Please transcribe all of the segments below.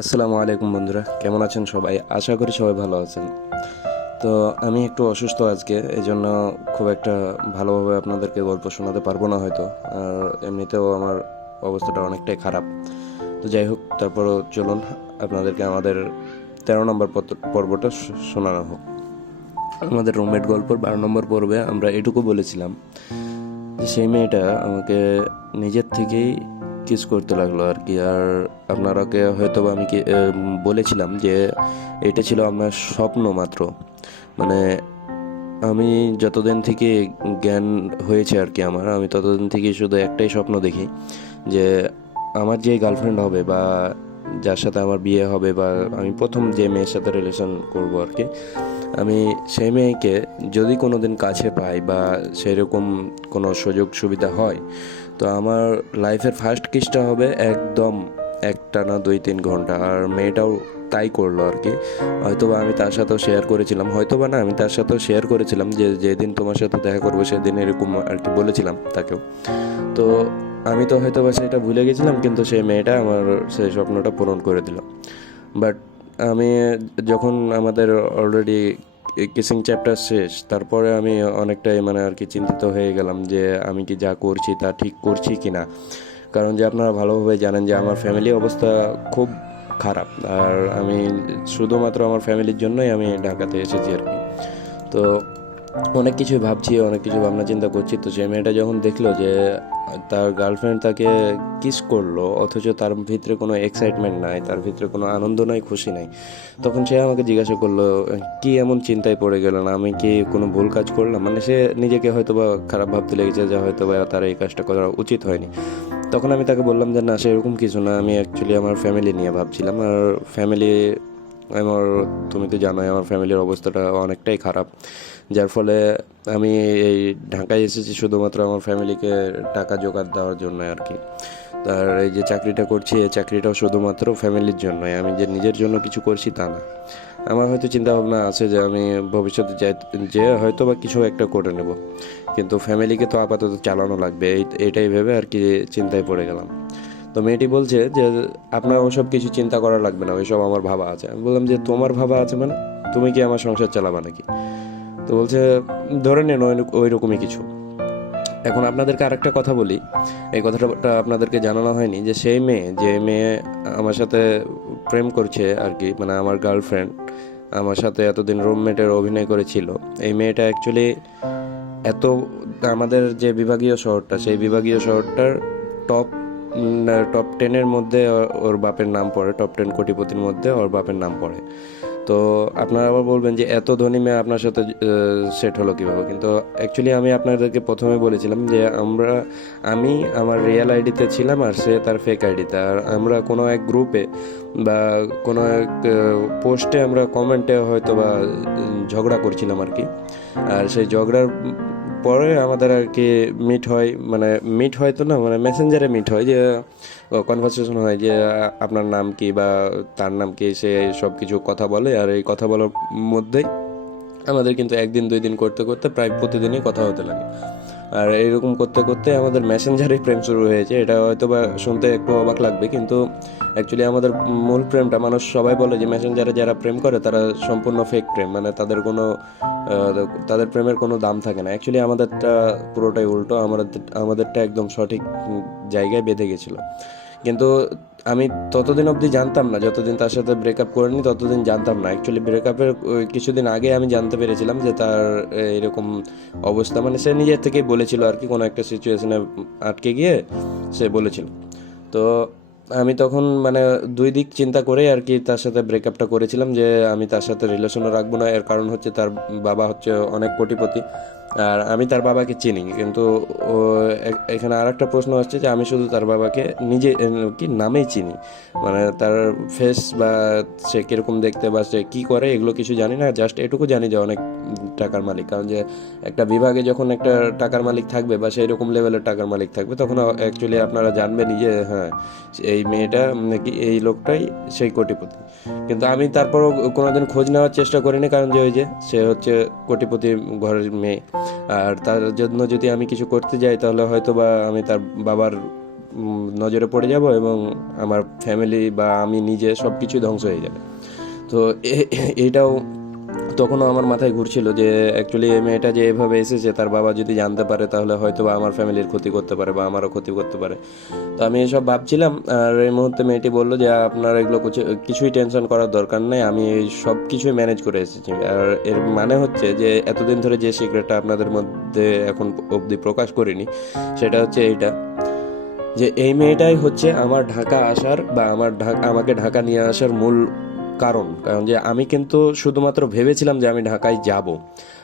আসসালামু আলাইকুম বন্ধুরা, কেমন আছেন সবাই? আশা করি সবাই ভালো আছেন। তো আমি একটু অসুস্থ আজকে এই জন্য খুব একটা ভালোভাবে আপনাদেরকে গল্প শোনাতে পারব না হয়তো। আর এমনিতেও আমার অবস্থাটা অনেকটাই খারাপ। তো যাই হোক, তারপরও চলুন, আপনাদেরকে আমাদের তেরো নম্বর পর্বটা শোনানো হোক। আমাদের রুমমেট গল্পর বারো নম্বর পর্বে আমরা এটুকু বলেছিলাম যে, সেই মেয়েটা আমাকে নিজের থেকেই কিস করতে লাগল আর কি। আর আপনারাকে হয়তো আমি কি বলেছিলাম যে এটা ছিল আমার স্বপ্ন মাত্র। মানে আমি যতদিন থেকে জ্ঞান হয়েছে আর কি আমার, আমি ততদিন থেকে শুধু একটাই স্বপ্ন দেখি যে আমার যে গার্লফ্রেন্ড হবে বা যার সাথে আমার বিয়ে হবে বা আমি প্রথম যে মেয়ের সাথে রিলেশন করব আর কি, আমি সেই মেয়েকে যদি কোনো দিন কাছে পাই বা সেরকম কোনো সুযোগ সুবিধা হয় তো আমার লাইফের ফার্স্ট কিসটা হবে একদম একটা না দুই তিন ঘণ্টা। আর মেয়েটাও তাই করল আর কি। হয়তো বা আমি তার সাথেও শেয়ার করেছিলাম। হয়তো বা না, আমি তার সাথেও শেয়ার করেছিলাম যে যেদিন তোমার সাথে দেখা করব সেদিন এরকম আর কি বলেছিলাম তাকেও। তো আমি তো হয়তো বা সেটা ভুলে গেছিলাম, কিন্তু সেই মেয়েটা আমার সেই স্বপ্নটা পূরণ করে দিল। বাট আমি যখন আমাদের অলরেডি কিসিং চ্যাপ্টার শেষ। তারপরে আমি অনেকটাই মানে আর কি চিন্তিত হয়ে গেলাম যে আমি কি যা করছি তা ঠিক করছি কি না কারণ যে আপনারা ভালোভাবে জানেন যে আমার ফ্যামিলি অবস্থা খুব খারাপ। আর আমি শুধুমাত্র আমার ফ্যামিলির জন্যই আমি ঢাকাতে এসেছি আর কি। তো অনেক কিছুই ভাবছি, অনেক কিছু ভাবনা চিন্তা করছি। তো সেই মেয়েটা যখন দেখল যে তার গার্লফ্রেন্ড তাকে কিস করল, অথচ তার ভিতরে কোনো এক্সাইটমেন্ট নাই, তার ভিতরে কোনো আনন্দ নাই, খুশি নাই, তখন সে আমাকে জিজ্ঞাসা করল, কি এমন চিন্তায় পড়ে গেল না আমি কি কোনো ভুল কাজ করলাম? মানে সে নিজেকে হয়তো বা খারাপ ভাবতে লেগেছে যে হয়তো বা তার এই কাজটা করা উচিত হয়নি। তখন আমি তাকে বললাম যে, না, সেরকম কিছু না। আমি অ্যাকচুয়ালি আমার ফ্যামিলি নিয়ে ভাবছিলাম। আর ফ্যামিলি আমার তুমি তো জানোই, আমার ফ্যামিলির অবস্থাটা অনেকটাই খারাপ। যার ফলে আমি এই ঢাকায় এসেছি শুধুমাত্র আমার ফ্যামিলিকে টাকা জোগাড় দেওয়ার জন্য আর কি। আর এই যে চাকরিটা করছি, এই চাকরিটাও শুধুমাত্র ফ্যামিলির জন্যই। আমি যে নিজের জন্য কিছু করছি তা না। আমার হয়তো চিন্তা ভাবনা আছে যে আমি ভবিষ্যতে যে হয়তো বা কিছু একটা করে নেব। কিন্তু ফ্যামিলিকে তো আপাতত চালানো লাগবে, এই, এটাই ভেবে আর কি চিন্তায় পড়ে গেলাম। তো মেয়েটি বলছে যে, আপনার ওসব কিছু চিন্তা করা লাগবে না ওইসব আমার ভাবা আছে। আমি বললাম যে, তোমার ভাবা আছে মানে? তুমি কি আমার সংসার চালাবা নাকি? তো বলছে, ধরে নেন ওই- রকমই কিছু। এখন আপনাদেরকে আরেকটা কথা বলি। এই কথাটা আপনাদেরকে জানানো হয়নি যে, সেই মেয়ে, যে মেয়ে আমার সাথে প্রেম করছে আর কি মানে আমার গার্লফ্রেন্ড, আমার সাথে এতদিন রুমমেটের অভিনয় করেছিল, এই মেয়েটা অ্যাকচুয়ালি এত আমাদের যে বিভাগীয় শহরটা, সেই বিভাগীয় শহরটার টপ টপ টেনের মধ্যে ওর- বাপের নাম পড়ে টপ টেন কোটিপতির মধ্যে ওর বাপের নাম পড়ে। তো আপনারা আবার বলবেন যে এত ধনী মেয়ে আপনার সাথে সেট হলো কীভাবে? কিন্তু অ্যাকচুয়ালি আমি আপনাদেরকে প্রথমে বলেছিলাম যে আমরা, আমি আমার রিয়েল আইডিতে ছিলাম আর সে তার ফেক আইডিতে আর আমরা কোনো এক গ্রুপে বা কোনো এক পোস্টে আমরা কমেন্টে হয়তো বা ঝগড়া করছিলাম আর কি। আর সেই ঝগড়ার পরে আমাদের আর কি মিট হয় মানে মিট হয় তো না মানে মেসেঞ্জারে মিট হয় যে কনভারসেশন হয় যে, আপনার নাম কি বা তার নাম কি, সে সব কিছু কথা বলে আর এই কথা বলার মধ্যেই আমাদের কিন্তু একদিন, দুই দিন করতে করতে প্রায় প্রতিদিনই কথা হতে লাগে। আর এইরকম করতে করতে আমাদের মেসেঞ্জারে প্রেম শুরু হয়েছে। এটা হয়তো বা শুনতে একটু অবাক লাগবে, কিন্তু অ্যাকচুয়ালি আমাদের মূল প্রেমটা মানুষ সবাই বলে যে মেসেঞ্জারে যারা প্রেম করে তারা সম্পূর্ণ ফেক প্রেম মানে তাদের কোনো তাদের প্রেমের কোনো দাম থাকে না। অ্যাকচুয়ালি আমাদেরটা পুরোটাই উল্টো, আমাদের, আমাদেরটা একদম সঠিক জায়গায় বেঁধে গেছিল। কিন্তু আমি ততদিন অবধি জানতাম না, যতদিন তার সাথে ব্রেকআপ করিনি ততদিন জানতাম না। অ্যাকচুয়ালি ব্রেকআপের কিছুদিন আগে আমি জানতে পেরেছিলাম যে তার এরকম অবস্থা। মানে সে নিজের থেকেই বলেছিল আর কি, কোনো একটা সিচুয়েশনে আটকে গিয়ে সে বলেছিল। তো আমি তখন মানে দুই দিক চিন্তা করে আর কি তার সাথে ব্রেকআপটা করেছিলাম যে আমি তার সাথে রিলেশনও রাখব না। এর কারণ হচ্ছে তার বাবা হচ্ছে অনেক কোটিপতি। আর আমি তার বাবাকে চিনি, কিন্তু এখানে আর একটা প্রশ্ন আসছে যে আমি শুধু তার বাবাকে নিজে কি নামেই চিনি? মানে তার ফেস বা সে কীরকম দেখতে বা সে কী করে এগুলো কিছু জানি না জাস্ট এটুকু জানি যে অনেক টাকার মালিক। কারণ যে একটা বিভাগে যখন একটা টাকার মালিক থাকবে বা সেই রকম লেভেলের টাকার মালিক থাকবে, তখন অ্যাকচুয়ালি আপনারা জানবেন যে হ্যাঁ এই মেয়েটা নাকি এই লোকটাই সেই কোটিপতি। কিন্তু আমি তারপরও কোনোদিন খোঁজ নেওয়ার চেষ্টা করিনি, কারণ যে ওই যে সে হচ্ছে কোটিপতি ঘরের মেয়ে। আর তার জন্য যদি আমি কিছু করতে যাই, তাহলে হয়তো বা আমি তার বাবার নজরে পড়ে যাব এবং আমার ফ্যামিলি বা আমি নিজে সব কিছুই ধ্বংস হয়ে যাবে। তো এইটাও তখনও আমার মাথায় ঘুরছিল যে অ্যাকচুয়ালি এই মেয়েটা যে এভাবে এসেছে, তার বাবা যদি জানতে পারে তাহলে হয়তো বা আমার ফ্যামিলির ক্ষতি করতে পারে বা আমারও ক্ষতি করতে পারে। তো আমি এসব ভাবছিলাম, আর এই মুহূর্তে মেয়েটি বলল যে, আপনার এগুলো কিছুই টেনশন করার দরকার নেই, আমি এই সব কিছুই ম্যানেজ করে এসেছি। আর এর মানে হচ্ছে যে, এতদিন ধরে যে সিক্রেটটা আপনাদের মধ্যে এখন অবধি প্রকাশ করিনি, সেটা হচ্ছে এইটা, যে এই মেয়েটাই হচ্ছে আমার ঢাকা আসার বা আমার ঢাকা, আমাকে ঢাকা নিয়ে আসার মূল কারণ কারণ যে আমি কিন্তু শুধুমাত্র ভেবেছিলাম যে আমি ঢাকায় যাব।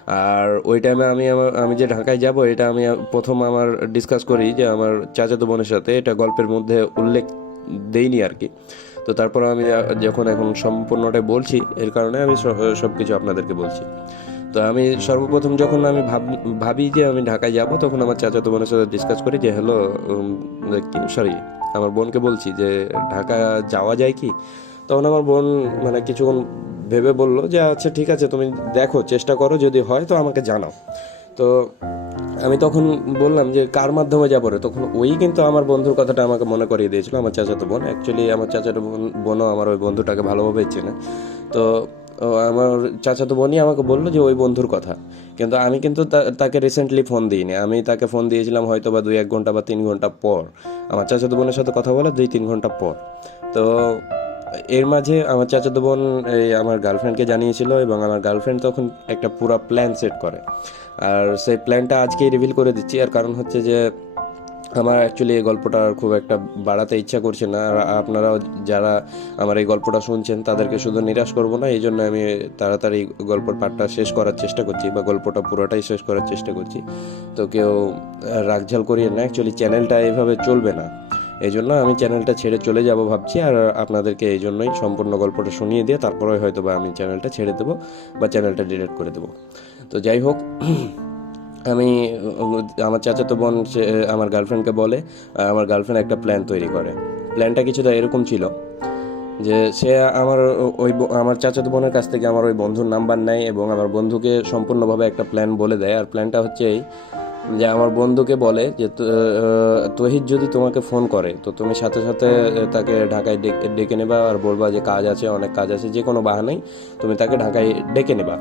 আর ওই টাইমে আমি আমার, আমি যে ঢাকায় যাব, এটা আমি প্রথম আমার ডিসকাস করি যে আমার চাচাতো বোনের সাথে এটা গল্পের মধ্যে উল্লেখ দেইনি আর কি তো তারপর আমি যখন এখন সম্পূর্ণটাই বলছি, এর কারণে আমি সব কিছু আপনাদেরকে বলছি। তো আমি সর্বপ্রথম যখন আমি ভাব যে আমি ঢাকায় যাব, তখন আমার চাচাতো বোনের সাথে ডিসকাস করি যে হ্যালো সরি আমার বোনকে বলছি যে, ঢাকা যাওয়া যায় কি? তখন আমার বোন মানে কিছুক্ষণ ভেবে বলল যে আচ্ছা ঠিক আছে, তুমি দেখো, চেষ্টা করো, যদি হয় তো আমাকে জানাও। তো আমি তখন বললাম যে, কার মাধ্যমে যাব রে? তখন ওই কিন্তু আমার বন্ধুর কথাটা আমাকে মনে করিয়ে দিয়েছিল, আমার চাচাতো বোন। অ্যাকচুয়ালি আমার চাচাতো বোন, বোনও আমার ওই বন্ধুটাকে ভালোভাবে চেনে। তো আমার চাচাতো বোনই আমাকে বলল যে, ওই বন্ধুর কথা। কিন্তু আমি কিন্তু তাকে রিসেন্টলি ফোন দিইনি। আমি তাকে ফোন দিয়েছিলাম হয়তো বা দুই এক ঘণ্টা বা তিন ঘণ্টা পর। আমার চাচাতো বোনের সাথে কথা বলে দুই তিন ঘণ্টা পর। তো এর মাঝে আমার চাচাতো বোন আমার গার্লফ্রেন্ডকে জানিয়েছিল এবং আমার গার্লফ্রেন্ড তখন একটা পুরো প্ল্যান সেট করে। আর সেই প্ল্যানটা আজকেই রিভিল করে দিচ্ছি। আর কারণ হচ্ছে যে, আমার অ্যাকচুয়ালি এই গল্পটা খুব একটা বাড়াতে ইচ্ছা করছে না। আর আপনারাও যারা আমার এই গল্পটা শুনছেন, তাদেরকে শুধু নিরাশ করব না। এই জন্য আমি তাড়াতাড়ি গল্পের পাঠটা শেষ করার চেষ্টা করছি বা গল্পটা পুরোটাই শেষ করার চেষ্টা করছি। তো কেউ রাগঝাল করিয়ে না। অ্যাকচুয়ালি চ্যানেলটা এইভাবে চলবে না। এই জন্য আমি চ্যানেলটা ছেড়ে চলে যাব ভাবছি, আর আপনাদেরকে এই জন্যই সম্পূর্ণ গল্পটা শুনিয়ে দিয়ে তারপরে হয়তো বা আমি চ্যানেলটা ছেড়ে দেবো বা চ্যানেলটা ডিলিট করে দেবো। তো যাই হোক, আমি, আমার চাচাতো বোন, সে, আমার গার্লফ্রেন্ডকে বলে, আমার গার্লফ্রেন্ড একটা প্ল্যান তৈরি করে। প্ল্যানটা কিছুটা এরকম ছিল যে সে আমার ওই আমার চাচাতো বোনের কাছ থেকে আমার ওই বন্ধুর নাম্বার নেয় এবং আমার বন্ধুকে সম্পূর্ণভাবে একটা প্ল্যান বলে দেয়। আর প্ল্যানটা হচ্ছে এই যে আমার বন্ধুকে বলে যে তহিদ যদি তোমাকে ফোন করে, তো তুমি সাথে সাথে তাকে ঢাকায় ডেকে নেবা আর বলবা যে কাজ আছে, অনেক কাজ আছে, যে কোনো বাহানাই তুমি তাকে ঢাকায় ডেকে নেবা।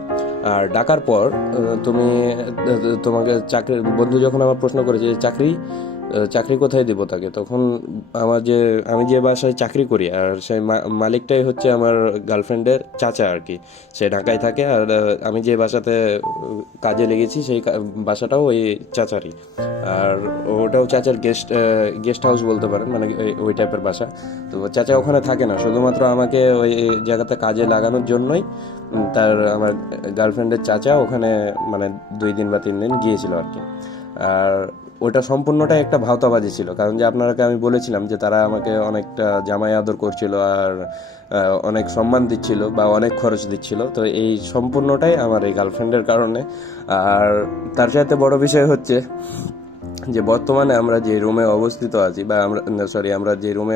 আর ডাকার পর তুমি তোমাকে চাকরি বন্ধু যখন আমার প্রশ্ন করেছে যে, চাকরি চাকরি কোথায় দিব তাকে? তখন আমার যে, আমি যে বাসায় চাকরি করি, আর সেই মালিকটাই হচ্ছে আমার গার্লফ্রেন্ডের চাচা আর কি। সে ঢাকায় থাকে, আর আমি যে বাসাতে কাজে লেগেছি, সেই বাসাটাও ওই চাচারই। আর ওটাও চাচার গেস্ট গেস্ট হাউস বলতে পারেন মানে ওই টাইপের বাসা। তো চাচা ওখানে থাকে না, শুধুমাত্র আমাকে ওই জায়গাতে কাজে লাগানোর জন্যই তার আমার গার্লফ্রেন্ডের চাচা ওখানে মানে দুই দিন বা তিন দিন গিয়েছিল আর কি। আর ওটা সম্পূর্ণটাই একটা ভাওতাবাজি ছিল। কারণ যে আপনারাকে আমি বলেছিলাম যে তারা আমাকে অনেকটা জামাই আদর করছিল আর অনেক সম্মান দিচ্ছিল বা অনেক খরচ দিচ্ছিল। তো এই সম্পূর্ণটাই আমার এই গার্লফ্রেন্ডের কারণে। আর তার সাথে বড় বিষয় হচ্ছে যে বর্তমানে আমরা যে রুমে অবস্থিত আছি বা আমরা সরি আমরা যে রুমে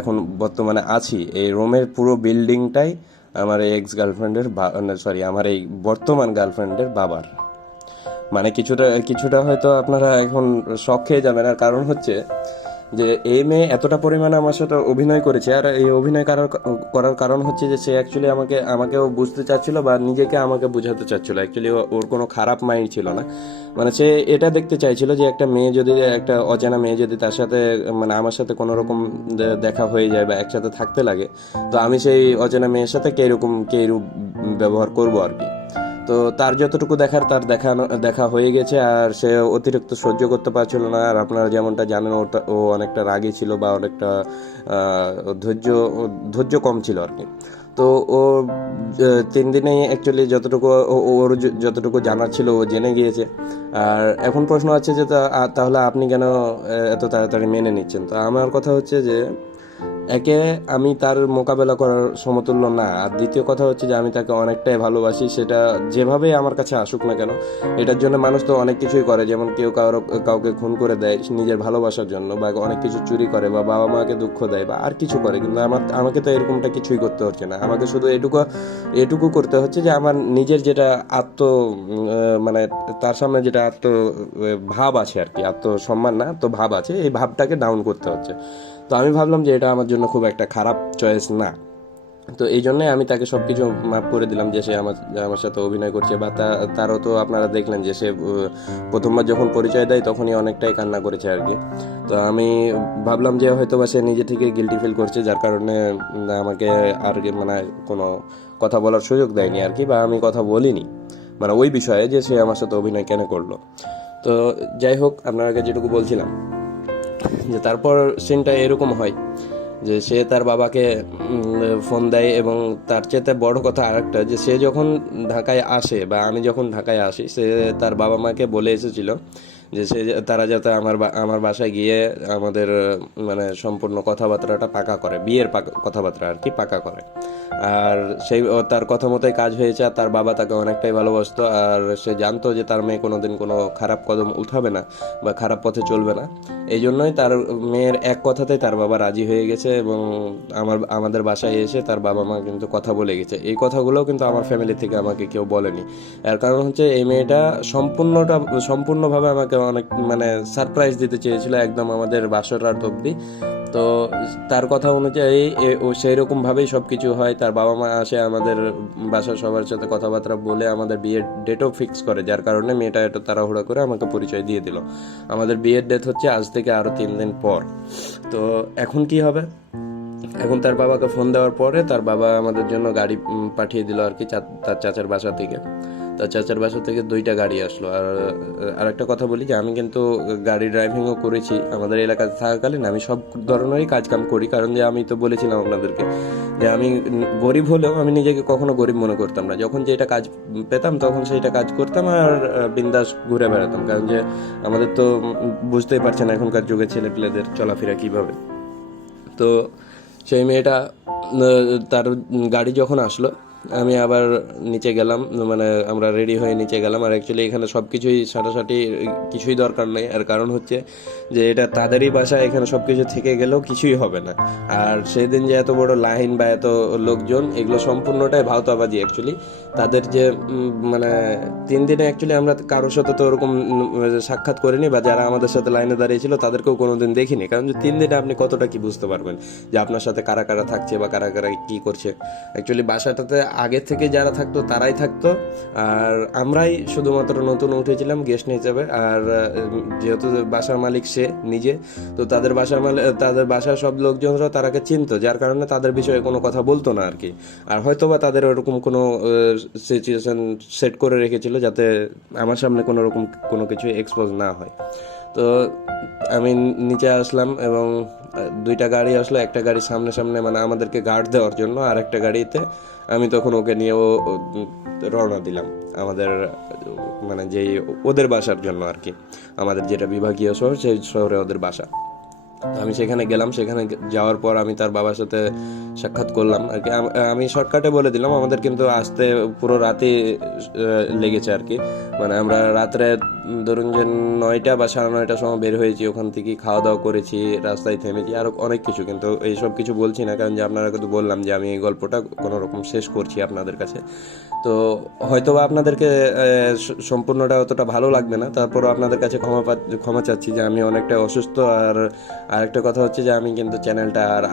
এখন বর্তমানে আছি, এই রুমের পুরো বিল্ডিংটাই আমার এই এক্স গার্লফ্রেন্ডের সরি আমার এই বর্তমান গার্লফ্রেন্ডের বাবার। মানে কিছুটা কিছুটা হয়তো আপনারা এখন শখ খেয়ে যাবেন। আর কারণ হচ্ছে যে এই মেয়ে এতটা পরিমাণে আমার সাথে অভিনয় করেছে। আর এই অভিনয় করার করার কারণ হচ্ছে যে, সে অ্যাকচুয়ালি আমাকে, আমাকেও বুঝতে চাচ্ছিল বা নিজেকে আমাকে বোঝাতে চাচ্ছিল। অ্যাকচুয়ালি ওর কোনো খারাপ মাইন্ড ছিল না। মানে সে এটা দেখতে চাইছিল যে, একটা মেয়ে যদি, একটা অচেনা মেয়ে যদি তার সাথে মানে আমার সাথে কোনো রকম দেখা হয়ে যায় বা একসাথে থাকতে লাগে, তো আমি সেই অচেনা মেয়ের সাথে কীরকম, কিরূপ ব্যবহার করব আর কি। তো তার যতটুকু দেখার, তার দেখানো, দেখা হয়ে গেছে, আর সে অতিরিক্ত সহ্য করতে পারছিল না। আর আপনারা যেমনটা জানেন, ওটা, ও অনেকটা রাগী ছিল বা অনেকটা ধৈর্য ধৈর্য কম ছিল আর কি। তো ও তিন দিনেই অ্যাকচুয়ালি যতটুকু ওর যতটুকু জানার ছিল, ও জেনে গিয়েছে। আর এখন প্রশ্ন আছে যে তাহলে আপনি কেন এত তাড়াতাড়ি মেনে নিচ্ছেন? তো আমার কথা হচ্ছে যে একে আমি তার মোকাবেলা করার সমতুল্য না। আর দ্বিতীয় কথা হচ্ছে যে, আমি তাকে অনেকটাই ভালোবাসি, সেটা যেভাবে আমার কাছে আসুক না কেন, এটার জন্য মানুষ তো অনেক কিছুই করে। যেমন কেউ কারও, কাউকে খুন করে দেয় নিজের ভালোবাসার জন্য, বা অনেক কিছু চুরি করে, বা বাবা মাকে দুঃখ দেয়, বা আর কিছু করে। কিন্তু আমার, আমাকে তো এরকমটা কিছুই করতে হচ্ছে না। আমাকে শুধু এটুকু এটুকু করতে হচ্ছে যে, আমার নিজের যেটা আত্ম মানে তার সামনে যেটা আত্ম ভাব আছে আর কি, আত্মসম্মান না তো ভাব আছে, এই ভাবটাকে ডাউন করতে হচ্ছে। তো আমি ভাবলাম যে এটা আমার জন্য খুব একটা খারাপ চয়েস না। তো এই জন্যই আমি তাকে সব কিছু মাফ করে দিলাম যে সে আমার আমার সাথে অভিনয় করছে বা তারও তো আপনারা দেখলেন যে সে প্রথমবার যখন পরিচয় দেয় তখনই অনেকটাই কান্না করেছে আর কি। তো আমি ভাবলাম যে হয়তো বা সে নিজে থেকে গিলটি ফিল করছে, যার কারণে আমাকে আর কি মানে কোনো কথা বলার সুযোগ দেয়নি আর কি বা আমি কথা বলিনি। মানে ওই বিষয়ে যে সে আমার সাথে অভিনয় কেন করল। তো যাই হোক আপনাকে যেটুকু বলছিলাম। যে তারপর সিনটা এরকম হয় যে সে তার বাবাকে ফোন দেয় এবং তার চেয়ে বড় কথা আরেকটা যে সে যখন ঢাকায় আসে বা আমি যখন ঢাকায় আসি, সে তার বাবা মাকে বলে এসেছিল যে সে তারা যাতে আমার আমার বাসায় গিয়ে আমাদের মানে সম্পূর্ণ কথাবার্তাটা পাকা করে, বিয়ের পাকা- কথাবার্তা আর কি পাকা করে। আর সেই তার কথা মতোই কাজ হয়েছে আর তার বাবা তাকে অনেকটাই ভালোবাসতো আর সে জানতো যে তার মেয়ে কোনোদিন কোনো খারাপ কদম উঠাবে না বা খারাপ পথে চলবে না। এই জন্যই তার মেয়ের এক কথাতেই তার বাবা রাজি হয়ে গেছে এবং আমার, আমাদের বাসায় এসে তার বাবা মা কিন্তু কথা বলে গেছে। এই কথাগুলোও কিন্তু আমার ফ্যামিলি থেকে আমাকে কেউ বলেনি। এর কারণ হচ্ছে এই মেয়েটা সম্পূর্ণটা, সম্পূর্ণভাবে আমাকে অনেক মানে সারপ্রাইজ দিতে চেয়েছিল একদম আমাদের বাসর রাত অবধি। তো তার কথা অনুযায়ী ও সেই রকমভাবেই সব কিছু হয়। তার বাবা মা আসে আমাদের বাসার সবার সাথে কথাবার্তা বলে আমাদের বিয়ের ডেটও ফিক্স করে। যার কারণে মেয়েটা একটু তাড়াহুড়া করে আমাকে পরিচয় দিয়ে দিল। আমাদের বিয়ের ডেট হচ্ছে আজ থেকে আরও তিন দিন পর। তো এখন কি হবে? এখন তার বাবাকে ফোন দেওয়ার পরে তার বাবা আমাদের জন্য গাড়ি পাঠিয়ে দিল আর কি তার চাচার বাসা থেকে। তার চাচার বাসা থেকে দুইটা গাড়ি আসলো। আর আর একটা কথা বলি যে, আমি কিন্তু গাড়ি ড্রাইভিংও করেছি। আমাদের এলাকাতে থাকাকালীন আমি সব ধরনেরই কাজ কাম করি। কারণ যে, আমি তো বলেছিলাম আপনাদেরকে যে, আমি গরিব হলেও আমি নিজেকে কখনো গরিব মনে করতাম না। যখন যেটা কাজ পেতাম, তখন সেইটা কাজ করতাম আর, বিন্দাস ঘুরে বেড়াতাম। কারণ যে, আমাদের তো বুঝতেই পারছেন এখনকার যুগে ছেলে পেলেদের চলাফেরা কীভাবে। তো সেই মেয়েটা তার গাড়ি যখন আসলো আমি আবার নিচে গেলাম মানে আমরা রেডি হয়ে নিচে গেলাম। আর অ্যাকচুয়ালি এখানে সব কিছুই সাটাসাটি কিছুই দরকার নেই। আর কারণ হচ্ছে যে এটা তাদেরই বাসা, এখানে সব কিছু থেকে গেলেও কিছুই হবে না। আর সেদিন যে এত বড় লাইন বা এত লোকজন, এগুলো সম্পূর্ণটাই ভাওতাবাজি অ্যাকচুয়ালি তাদের যে মানে তিন দিনে অ্যাকচুয়ালি আমরা কারোর সাথে তো ওরকম সাক্ষাৎ করিনি বা যারা আমাদের সাথে লাইনে দাঁড়িয়েছিল তাদেরকেও কোনোদিন দেখিনি। কারণ যে তিন দিনে আপনি কতটা কি বুঝতে পারবেন যে আপনার সাথে কারা কারা থাকছে বা কারা কারা কী করছে। অ্যাকচুয়ালি বাসাটাতে আগে থেকে যারা থাকতো, তারাই থাকতো। আর আমরাই শুধুমাত্র নতুন উঠেছিলাম গেস্ট হিসেবে। আর যেহেতু বাসার মালিক সে নিজে, তো তাদের বাসার মালিক তাদের বাসার সব লোকজনরা তারাকে চিনতো, যার কারণে তাদের বিষয়ে কোনো কথা বলতো না আর কি আর হয়তো বা তাদের ওরকম কোনো সিচুয়েশান সেট করে রেখেছিল যাতে আমার সামনে কোনো রকম কোনো কিছু এক্সপোজ না হয়। তো আমি নিচে আসলাম এবং দুইটা গাড়ি আসলো, একটা গাড়ি সামনে সামনে মানে আমাদেরকে গার্ড দেওয়ার জন্য, আর একটা গাড়িতে আমি তখন ওকে নিয়ে ও রওনা দিলাম আমাদের মানে যেই ওদের বাসার জন্য আর কি। আমাদের যেটা বিভাগীয় শহর, সেই শহরে ওদের বাসা। আমি সেখানে গেলাম, সেখানে যাওয়ার পর আমি তার বাবার সাথে সাক্ষাৎ করলাম আর কি। আমি শর্টকাটে বলে দিলাম, আমাদের কিন্তু আসতে পুরো রাতে লেগেছে আর কি। মানে আমরা রাত্রে ধরুন যে নয়টা বা সাড়ে নয়টার সময় বের হয়েছি, ওখান থেকে খাওয়া দাওয়া করেছি, রাস্তায় থেমেছি আরও অনেক কিছু। কিন্তু এইসব কিছু বলছি না, কারণ যে আপনারা কিন্তু বললাম যে আমি এই গল্পটা কোনো রকম শেষ করছি আপনাদের কাছে। তো হয়তো বা আপনাদেরকে সম্পূর্ণটা অতটা ভালো লাগবে না। তারপরও আপনাদের কাছে ক্ষমা ক্ষমা চাচ্ছি যে আমি অনেকটা অসুস্থ। আর আরেকটা কথা হচ্ছে যে আমি কিন্তু চ্যানেলটা আর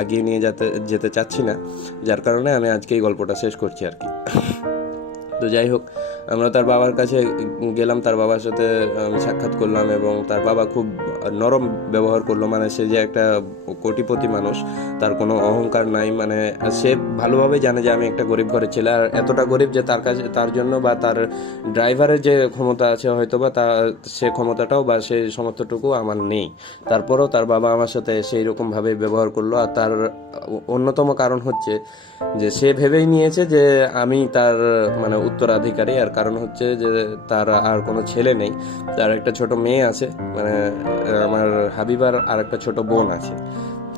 আগিয়ে নিয়ে যেতে যেতে চাচ্ছি না। যার কারণে আমি আজকে এই গল্পটা শেষ করছি আর কি। তো যাই হোক, আমরা তার বাবার কাছে গেলাম, তার বাবার সাথে আমি সাক্ষাৎ করলাম এবং তার বাবা খুব নরম ব্যবহার করল। মানে সে যে একটা কোটিপতি মানুষ, তার কোনো অহংকার নাই। মানে সে ভালোভাবে জানে যে আমি একটা গরিব ঘরের ছেলে। আর এতটা গরিব যে তার কাছে, তার জন্য বা তার ড্রাইভারের যে ক্ষমতা আছে হয়তো বা তা, সে ক্ষমতাটাও বা সেই সমর্থটুকু আমার নেই। তারপরেও তার বাবা আমার সাথে সেই রকমভাবে ব্যবহার করল। আর তার অন্যতম কারণ হচ্ছে যে সে ভেবেই নিয়েছে যে আমি তার মানে উত্তরাধিকারী। আর কারণ হচ্ছে যে তার আর কোনো ছেলে নেই। তার একটা ছোট মেয়ে আছে মানে আমার হাবিবার আর একটা ছোট বোন আছে।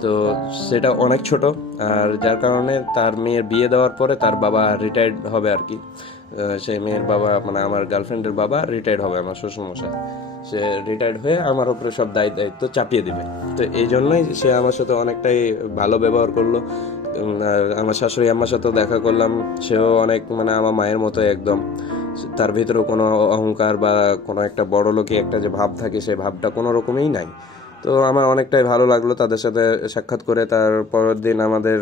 তো সেটা অনেক ছোট। আর যার কারণে তার মেয়ের বিয়ে দেওয়ার পরে তার বাবা রিটায়ার্ড হবে আর কি। সেই মেয়ের বাবা মানে আমার গার্লফ্রেন্ডের বাবা রিটায়ার্ড হবে, আমার শ্বশুরমশাই। সে রিটায়ার্ড হয়ে আমার উপরে সব দায়িত্ব চাপিয়ে দিবে। তো এই জন্যই সে আমার সাথে অনেকটাই ভালো ব্যবহার করল। আমার শাশুড়ি আম্মার সাথেও দেখা করলাম, সেও অনেক মানে আমার মায়ের মতো একদম। তার ভিতরেও কোনো অহংকার বা কোনো একটা বড় লোকে একটা যে ভাব থাকে, সেই ভাবটা কোনো রকমই নাই। তো আমার অনেকটাই ভালো লাগল তাদের সাথে সাক্ষাৎ করে। তার পরের দিন আমাদের,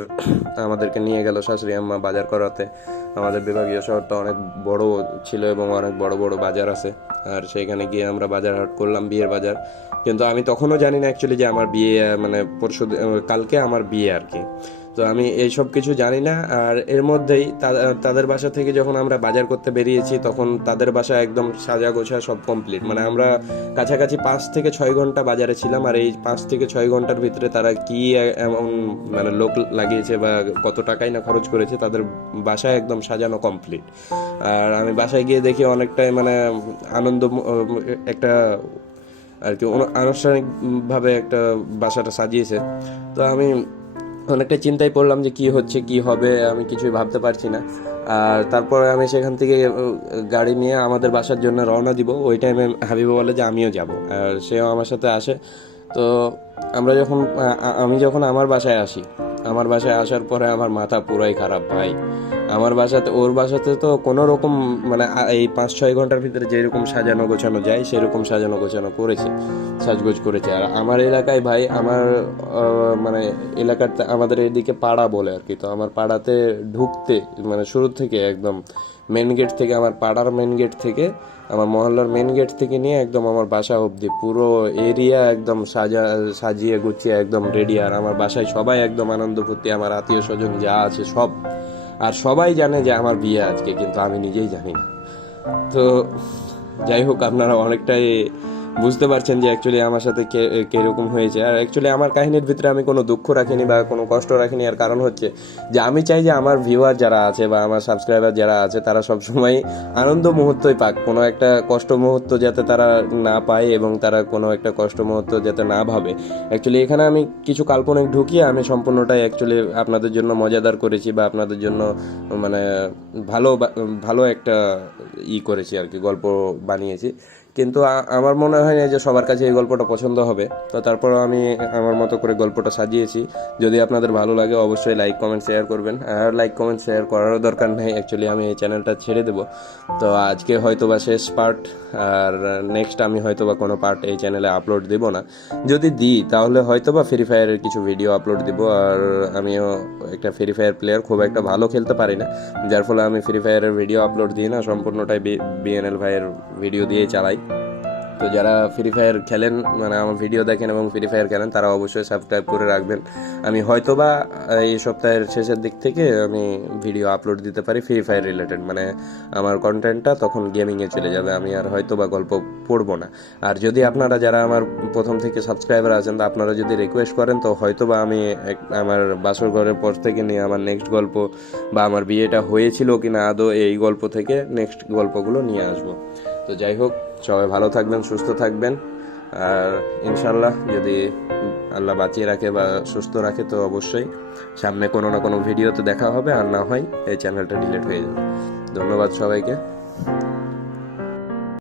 আমাদেরকে নিয়ে গেল শাশুড়ি আম্মা বাজার করাতে। আমাদের বিভাগীয় শহরটা অনেক বড় ছিল এবং অনেক বড় বড় বাজার আছে। আর সেখানে গিয়ে আমরা বাজার হাট করলাম, বিয়ের বাজার। কিন্তু আমি তখনও জানি না অ্যাকচুয়ালি যে আমার বিয়ে মানে পরশু, কালকে আমার বিয়ে আর কি। তো আমি এই সব কিছু জানি না। আর এর মধ্যেই তাদের বাসা থেকে যখন আমরা বাজার করতে বেরিয়েছি, তখন তাদের বাসা একদম সাজা গোছা সব কমপ্লিট মানে আমরা কাছাকাছি পাঁচ থেকে ছয় ঘণ্টা বাজারে ছিলাম, আর এই পাঁচ থেকে ছয় ঘণ্টার ভিতরে তারা কি এমন মানে লোক লাগিয়েছে বা কত টাকাই না খরচ করেছে, তাদের বাসায় একদম সাজানো কমপ্লিট আর আমি বাসায় গিয়ে দেখি অনেকটাই মানে আনন্দ একটা আর কি আনুষ্ঠানিকভাবে একটা বাসাটা সাজিয়েছে। তো আমি অনেকটা চিন্তায় পড়লাম যে কি হচ্ছে, কি হবে, আমি কিছুই ভাবতে পারছি না। আর তারপরে আমি সেখান থেকে গাড়ি নিয়ে আমাদের বাসার জন্য রওনা দিব। ওই টাইমে হাবিবা বলে যে আমিও যাব। আর সেও আমার সাথে আসে। তো আমরা যখন আমি যখন আমার বাসায় আসি, আমার বাসায় আসার পরে আমার মাথা পুরাই খারাপ ভাই। আমার বাসাতে, ওর বাসাতে তো কোনো রকম মানে এই পাঁচ ছয় ঘণ্টার ভিতরে যেরকম সাজানো গোছানো যায়, সেরকম সাজানো গোছানো করেছে, সাজগোজ করেছে। আর আমার এলাকায় ভাই, আমার মানে এলাকাতে আমাদের এদিকে পাড়া বলে আর কি। তো আমার পাড়াতে ঢুকতে মানে শুরু থেকে একদম মেন গেট থেকে, আমার পাড়ার মেন গেট থেকে, আমার মহল্লার মেন গেট থেকে নিয়ে একদম আমার বাসা অবধি, পুরো এরিয়া একদম সাজা, সাজিয়ে গুছিয়ে একদম রেডি আর আমার বাসায় সবাই একদম আনন্দ ফুর্তি, আমার আত্মীয় স্বজন যা আছে সব। আর সবাই জানে যে আমার বিয়ে আজকে, কিন্তু আমি নিজেই জানি না। তো যাই হোক, আপনারা অনেকটাই বুঝতে পারছেন যে অ্যাকচুয়ালি আমার সাথে কীরকম হয়েছে। আর অ্যাকচুয়ালি আমার কাহিনীর ভিতরে আমি কোনো দুঃখ রাখিনি বা কোনো কষ্ট রাখিনি। আর কারণ হচ্ছে যে আমি চাই যে আমার ভিউয়ার যারা আছে বা আমার সাবস্ক্রাইবার যারা আছে, তারা সবসময় আনন্দ মুহূর্তই পাক। কোনো একটা কষ্ট মুহূর্ত যাতে তারা না পায় এবং তারা কোনো একটা কষ্ট মুহূর্ত যাতে না ভাবে। অ্যাকচুয়ালি এখানে আমি কিছু কাল্পনিক ঢুকিয়ে আমি সম্পূর্ণটাই অ্যাকচুয়ালি আপনাদের জন্য মজাদার করেছি বা আপনাদের জন্য মানে ভালো ভালো একটা ই করেছি আর কি, গল্প বানিয়েছি। কিন্তু আমার মনে হয় না যে সবার কাছে এই গল্পটা পছন্দ হবে। তো তারপরেও আমি আমার মতো করে গল্পটা সাজিয়েছি। যদি আপনাদের ভালো লাগে, অবশ্যই লাইক কমেন্ট শেয়ার করবেন। আর লাইক কমেন্ট শেয়ার করারও দরকার নেই। অ্যাকচুয়ালি আমি এই চ্যানেলটা ছেড়ে দেবো। তো আজকে হয়তো বা শেষ পার্ট আর নেক্সট আমি হয়তো বা কোনো পার্ট এই চ্যানেলে আপলোড দেব না। যদি দিই, তাহলে হয়তো বা ফ্রি ফায়ারের কিছু ভিডিও আপলোড দিব। আর আমিও একটা ফ্রি ফায়ার প্লেয়ার খুব একটা ভালো খেলতে পারি না। যার ফলে আমি ফ্রি ফায়ারের ভিডিও আপলোড দিই না, সম্পূর্ণটাই বিএনএল ভাইয়ের ভিডিও দিয়ে চালাই। তো যারা ফ্রি ফায়ার খেলেন মানে আমার ভিডিও দেখেন এবং ফ্রি ফায়ার খেলেন, তারা অবশ্যই সাবস্ক্রাইব করে রাখবেন। আমি হয়তোবা এই সপ্তাহের শেষের দিক থেকে আমি ভিডিও আপলোড দিতে পারি ফ্রি ফায়ার রিলেটেড মানে আমার কন্টেন্টটা তখন গেমিংয়ে চলে যাবে, আমি আর হয়তোবা গল্প পড়ব না। আর যদি আপনারা যারা আমার প্রথম থেকে সাবস্ক্রাইবার আছেন, তো আপনারা যদি রিকোয়েস্ট করেন, তো হয়তোবা আমি আমার বাসর ঘরের পর থেকে নিয়ে আমার নেক্সট গল্প বা আমার বিয়েটা হয়েছিল কিনা, আদৌ এই গল্প থেকে নেক্সট গল্পগুলো নিয়ে আসব। তো যাই হোক সবাই ভালো থাকবেন, সুস্থ থাকবেন। আর ইনশাল্লাহ যদি আল্লাহ বাঁচিয়ে রাখে বা সুস্থ রাখে তো অবশ্যই। সামনে কোনো না কোনো ভিডিওতে দেখা হবে, আর না হয় এই চ্যানেলটা ডিলিট হয়ে যাবে। ধন্যবাদ সবাইকে।